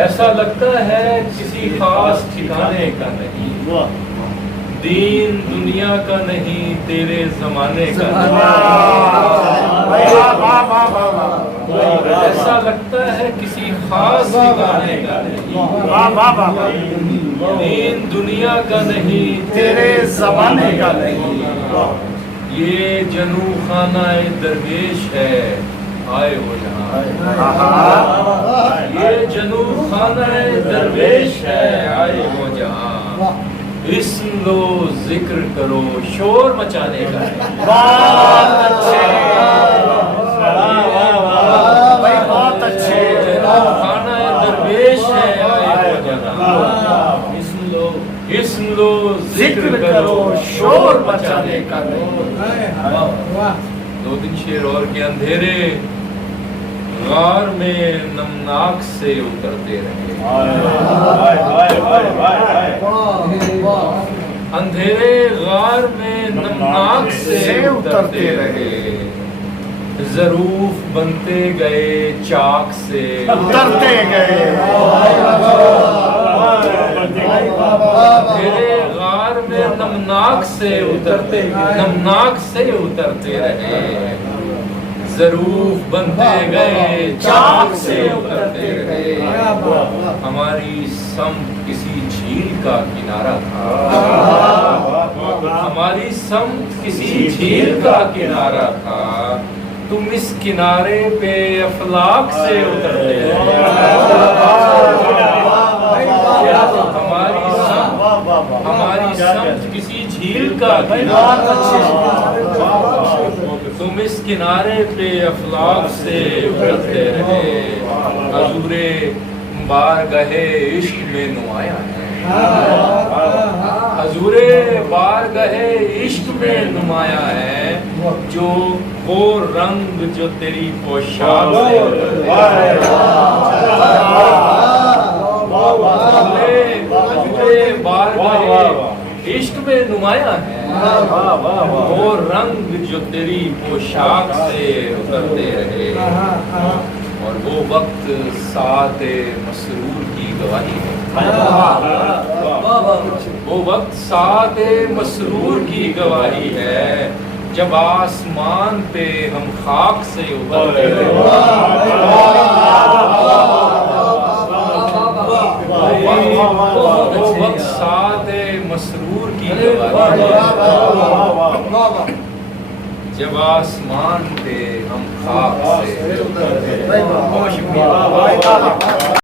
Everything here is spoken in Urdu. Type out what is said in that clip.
ایسا لگتا ہے کسی خاص ٹھکانے کا نہیں، دین دنیا کا نہیں، تیرے زمانے کا نہیں۔ ایسا لگتا ہے کسی خاص ٹھکانے کا نہیں، دین دنیا کا نہیں، تیرے زمانے کا نہیں۔ یہ جنو خانہ درویش ہے آئے ہو جہاں، یہ جنو خانہ درویش ہے آئے ہو جہاں۔ اسم لو ذکر کرو شور مچانے کا، بہت اچھے بہت اچھے، جنو خانہ درویش ہے آئے ہو جہاں۔ اسم لو ذکر کرو شور مچانے کا نہیں۔ دو دن شیر اور کے اندھیرے غار میں نمناک سے اترتے رہے، اندھیرے غار میں نمناک سے اترتے رہے، ظروف بنتے گئے چاک سے اترتے گئے، اندھیرے غار میں نمناک سے اترتے رہے، ظروف بنتے گئے چاک سے اترتے رہے۔ ہماری سمت کسی جھیل کا کنارہ تھا، ہماری سمت کسی جھیل کا کنارہ تھا، تم اس کنارے پہ افلاک سے اترتے رہے۔ ہماری سمت کسی جھیل کا کنارہ تھا، تم اس کنارے پہ افلاک سے اترتے رہے۔ حضور بارگاہ عشق میں نمایاں ہے، حضور بارگاہ عشق میں نمایاں ہے، جو وہ رنگ جو تیری پوشاک سے حضور بارگاہ عشق میں نمایاں ہے، وہ رنگ جو تیری پوشاک سے اترتے رہے۔ اور وہ وقت ساعت مسرور کی گواہی ہے، وہ وقت ساعت مسرور کی گواہی ہے، جب آسمان پہ ہم خاک سے اترتے رہے۔ وہ وقت ساعت مسرور کی گواہی ہے، جب آسمان پہ ہم خاک سے اترتے رہے۔